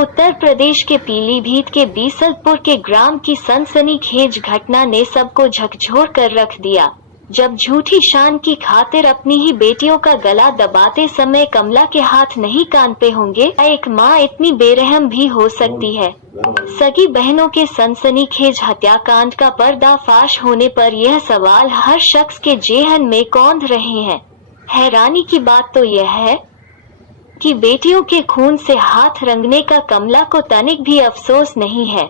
उत्तर प्रदेश के पीलीभीत के बीसलपुर के ग्राम की सनसनीखेज घटना ने सबको झकझोर कर रख दिया, जब झूठी शान की खातिर अपनी ही बेटियों का गला दबाते समय कमला के हाथ नहीं कांपे होंगे। एक माँ इतनी बेरहम भी हो सकती है। सगी बहनों के सनसनीखेज हत्याकांड का पर्दाफाश होने पर यह सवाल हर शख्स के जेहन में कौंध रहे हैं। हैरानी की बात तो यह है कि बेटियों के खून से हाथ रंगने का कमला को तनिक भी अफसोस नहीं है।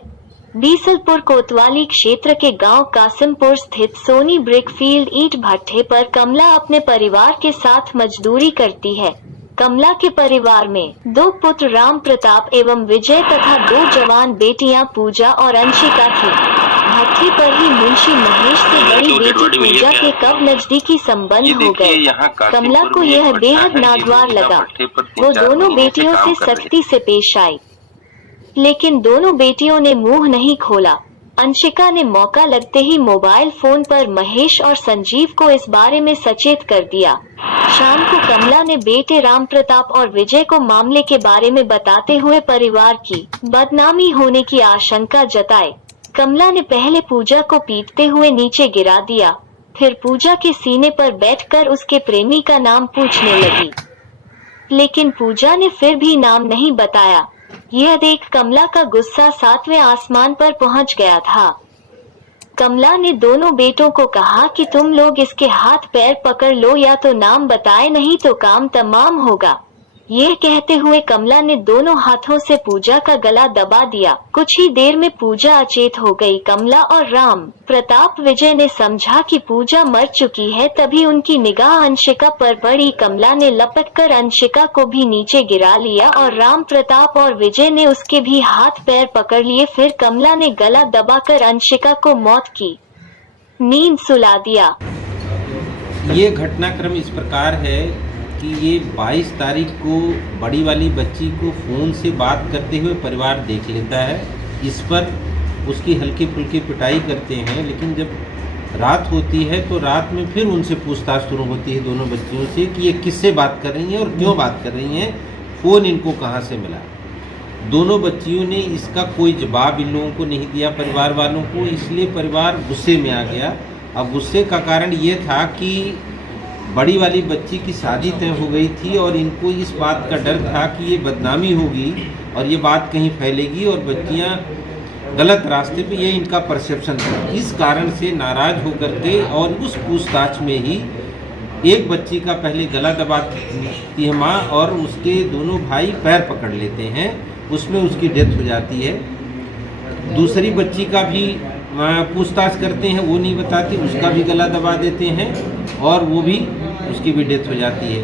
बीसलपुर कोतवाली क्षेत्र के गांव कासिमपुर स्थित सोनी ब्रिकफील्ड ईंट भट्ठे पर कमला अपने परिवार के साथ मजदूरी करती है। कमला के परिवार में 2 पुत्र राम प्रताप एवं विजय तथा 2 जवान बेटियां पूजा और अंशिका थी। भट्ठे पर ही मुंशी महेश से बड़ी बेटी पूजा के कब नजदीकी संबंध हो गए। कमला को यह बेहद नागवार लगा। वो दोनों बेटियों से सख्ती से पेश आई, लेकिन दोनों बेटियों ने मुंह नहीं खोला। अंशिका ने मौका लगते ही मोबाइल फोन पर महेश और संजीव को इस बारे में सचेत कर दिया। शाम को कमला ने बेटे राम प्रताप और विजय को मामले के बारे में बताते हुए परिवार की बदनामी होने की आशंका जताई। कमला ने पहले पूजा को पीटते हुए नीचे गिरा दिया, फिर पूजा के सीने पर बैठकर उसके प्रेमी का नाम पूछने लगी, लेकिन पूजा ने फिर भी नाम नहीं बताया। यह देख कमला का गुस्सा 7वें आसमान पर पहुंच गया था। कमला ने दोनों बेटों को कहा कि तुम लोग इसके हाथ पैर पकड़ लो, या तो नाम बताए नहीं तो काम तमाम होगा। यह कहते हुए कमला ने दोनों हाथों से पूजा का गला दबा दिया। कुछ ही देर में पूजा अचेत हो गई। कमला और राम प्रताप विजय ने समझा कि पूजा मर चुकी है, तभी उनकी निगाह अंशिका पर पड़ी। कमला ने लपटकर अंशिका को भी नीचे गिरा लिया और राम प्रताप और विजय ने उसके भी हाथ पैर पकड़ लिए। फिर कमला ने गला दबाकर अंशिका को मौत की नींद सुला दिया। ये घटनाक्रम इस प्रकार है कि ये 22 तारीख को बड़ी वाली बच्ची को फ़ोन से बात करते हुए परिवार देख लेता है। इस पर उसकी हल्की फुल्की पिटाई करते हैं, लेकिन जब रात होती है तो रात में फिर उनसे पूछताछ शुरू होती है दोनों बच्चियों से कि ये किससे बात कर रही हैं और क्यों बात कर रही हैं, फ़ोन इनको कहाँ से मिला। दोनों बच्चियों ने इसका कोई जवाब इन लोगों को नहीं दिया परिवार वालों को, इसलिए परिवार गुस्से में आ गया। अब गुस्से का कारण ये था कि बड़ी वाली बच्ची की शादी तय हो गई थी और इनको इस बात का डर था कि ये बदनामी होगी और ये बात कहीं फैलेगी और बच्चियां गलत रास्ते पे, ये इनका परसेप्शन था। इस कारण से नाराज होकर के और उस पूछताछ में ही एक बच्ची का पहले गला दबाती है माँ और उसके दोनों भाई पैर पकड़ लेते हैं, उसमें उसकी डेथ हो जाती है। दूसरी बच्ची का भी पूछताछ करते हैं, वो नहीं बताती, उसका भी गला दबा देते हैं और वो भी उसकी भी डेथ हो जाती है।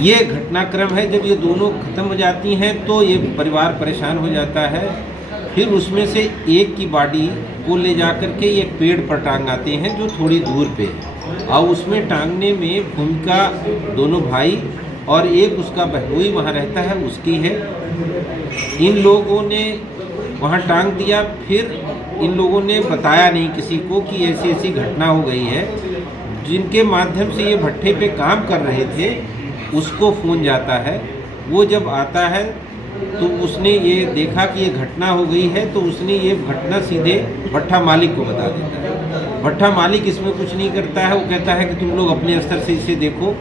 ये घटनाक्रम है। जब ये दोनों खत्म हो जाती हैं तो ये परिवार परेशान हो जाता है। फिर उसमें से एक की बॉडी को ले जाकर के ये पेड़ पर टांगाते हैं जो थोड़ी दूर पे है, और उसमें टांगने में भूमिका दोनों भाई और एक उसका बहनोई वहाँ रहता है उसकी है। इन लोगों ने वहाँ टांग दिया। फिर इन लोगों ने बताया नहीं किसी को कि ऐसी ऐसी घटना हो गई है। जिनके माध्यम से ये भट्ठे पे काम कर रहे थे उसको फ़ोन जाता है। वो जब आता है तो उसने ये देखा कि ये घटना हो गई है, तो उसने ये घटना सीधे भट्ठा मालिक को बता देता है। भट्ठा मालिक इसमें कुछ नहीं करता है, वो कहता है कि तुम लोग अपने स्तर से इसे देखो।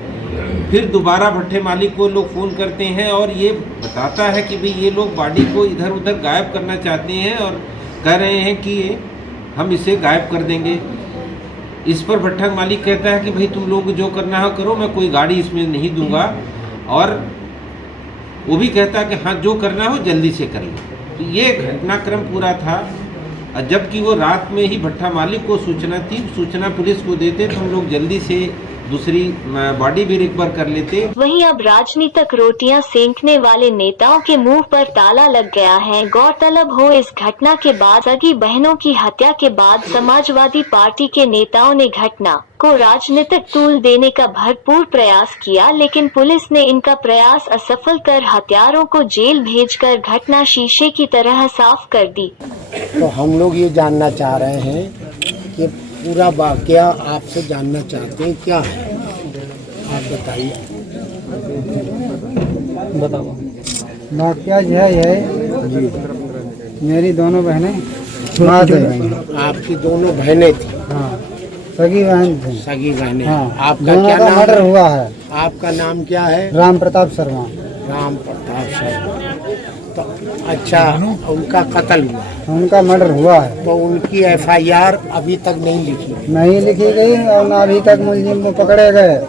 फिर दोबारा भट्ठे मालिक को लोग फ़ोन करते हैं और ये बताता है कि भाई ये लोग बॉडी को इधर उधर गायब करना चाहते हैं और कह रहे हैं कि हम इसे गायब कर देंगे। इस पर भट्ठा मालिक कहता है कि भाई तुम लोग जो करना है करो, मैं कोई गाड़ी इसमें नहीं दूंगा। और वो भी कहता है कि हाँ जो करना हो जल्दी से कर लो। तो ये घटनाक्रम पूरा था। जबकि वो रात में ही भट्ठा मालिक को सूचना थी, सूचना पुलिस को देते तो हम लोग जल्दी से दूसरी बॉडी भी रिकवर कर लेते। वहीं अब राजनीतिक रोटियां सेंकने वाले नेताओं के मुंह पर ताला लग गया है। गौरतलब हो, इस घटना के बाद सगी बहनों की हत्या के बाद समाजवादी पार्टी के नेताओं ने घटना को राजनीतिक तूल देने का भरपूर प्रयास किया, लेकिन पुलिस ने इनका प्रयास असफल कर हत्यारों को जेल भेजकर घटना शीशे की तरह साफ कर दी। तो हम लोग ये जानना चाह रहे हैं कि पूरा वाकया आपसे जानना चाहते हैं, क्या है आप बताइए। बताओ। वाकया जो है जी मेरी दोनों बहनें मात हो गई। आपकी दोनों बहनें थी, हाँ सगी बहन थी। सगी बहनें। हाँ आपका दोनों क्या का नाम मर्डर है? हुआ है। आपका नाम क्या है? राम प्रताप शर्मा। राम प्रताप शर्मा। तो अच्छा, उनका कत्ल हुआ है, उनका मर्डर हुआ है। तो उनकी FIR अभी तक नहीं लिखी गई। नहीं लिखी गई और ना अभी तक मुलजिम को पकड़े गए।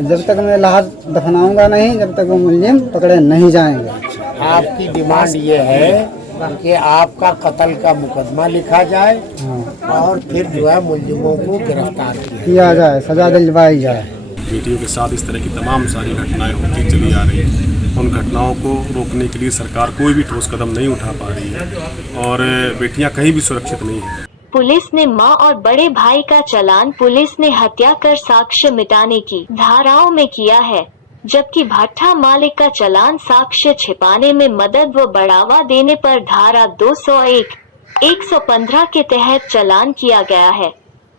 जब तक मैं लाश दफनाऊंगा नहीं, जब तक वो मुलजिम पकड़े नहीं जाएंगे। आपकी डिमांड ये है कि आपका कत्ल का मुकदमा लिखा जाए हाँ और फिर जो है मुलजिमों को गिरफ्तार किया जाए, सजा दिलवाई जाए। बेटियों के साथ इस तरह की तमाम सारी घटनाएं होती चली आ रही हैं। उन घटनाओं को रोकने के लिए सरकार कोई भी ठोस कदम नहीं उठा पा रही है और बेटियां कहीं भी सुरक्षित नहीं हैं। पुलिस ने मां और बड़े भाई का चालान पुलिस ने हत्या कर साक्ष्य मिटाने की धाराओं में किया है, जबकि भट्ठा मालिक का चालान साक्ष्य छिपाने में मदद व बढ़ावा देने पर धारा 201, 115 के तहत चालान किया गया है।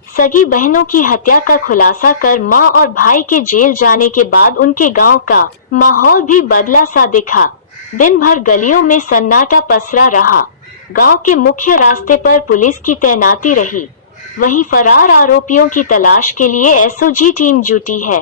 सगी बहनों की हत्या का खुलासा कर मां और भाई के जेल जाने के बाद उनके गांव का माहौल भी बदला सा दिखा। दिन भर गलियों में सन्नाटा पसरा रहा। गांव के मुख्य रास्ते पर पुलिस की तैनाती रही। वहीं फरार आरोपियों की तलाश के लिए SOG टीम जुटी है।